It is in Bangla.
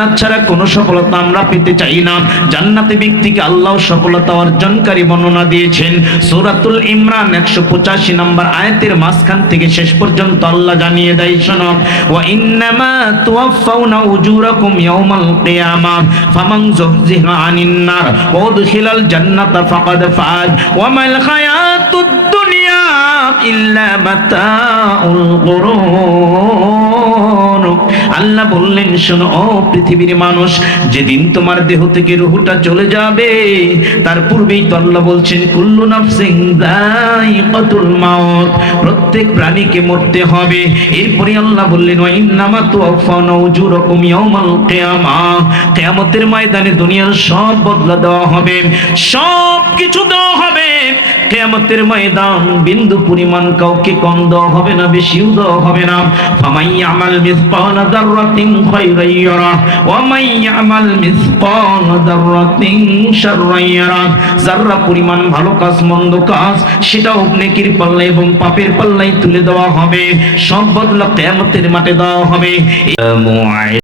জান্নাত ছাড়া কোনো সফলতা আমরা পেতে চাই না। জান্নাতে ব্যক্তিকে আল্লাহ সফলতা অর্জনকারী বর্ণনা দিয়েছেন সূরাতুল ইমরান 185 নম্বর আয়াতের মাঝখান থেকে শেষ পর্যন্ত আল্লাহ জানিয়ে দেয়, শোনো, ওয়া ইন্নামা তুওয়াফাউনা উজুরাকুম ইয়াউমাল কিয়ামাহ ফামান যুহজিহা আনিন নার ওয়া উদখিলাল জান্নাতা ফাকাদ ফাজ ওয়া মাল হায়াতুদ দুনিয়া ইল্লা মাতাউল গুরুর। আল্লাহ বললেন, শোনো ও পৃথিবীর মানুষ, যেদিন তোমার দেহ থেকে রূহটা চলে যাবে তার পূর্বেই তো আল্লাহ বলছেন কুল্লু নাফসিন যায়িকাতুল মাউত, প্রত্যেক প্রাণীকে মরতে হবে। এরপরে আল্লাহ বললেন ওয়া ইন্নামা তুওয়াফাউনা উজুরাকুম ইয়াউমাল কিয়ামাহ, কিয়ামতের ময়দানে দুনিয়ার সব বদলা দেওয়া হবে, সব কিছু দেওয়া হবে। কিয়ামতের ময়দান বিন্দু পরিমাণ কাউকে কম দেওয়া হবে না, বেশিও দেওয়া হবে না। ফামান ইয়ামাল মিসকালা যাররাতিন খায়রান ইয়ারা ওয়া মান ইয়ামাল মিসকালা যাররাতিন শাররান ইয়ারা, যাররা পরিমাণ ভালো কাজ মন্দ কাজ সেটাও নেকির পাল্লা এবং পাপের পাল্লায় তুলে দেওয়া হবে, সব বদলা কিয়ামতের মাঠে দেওয়া হবে।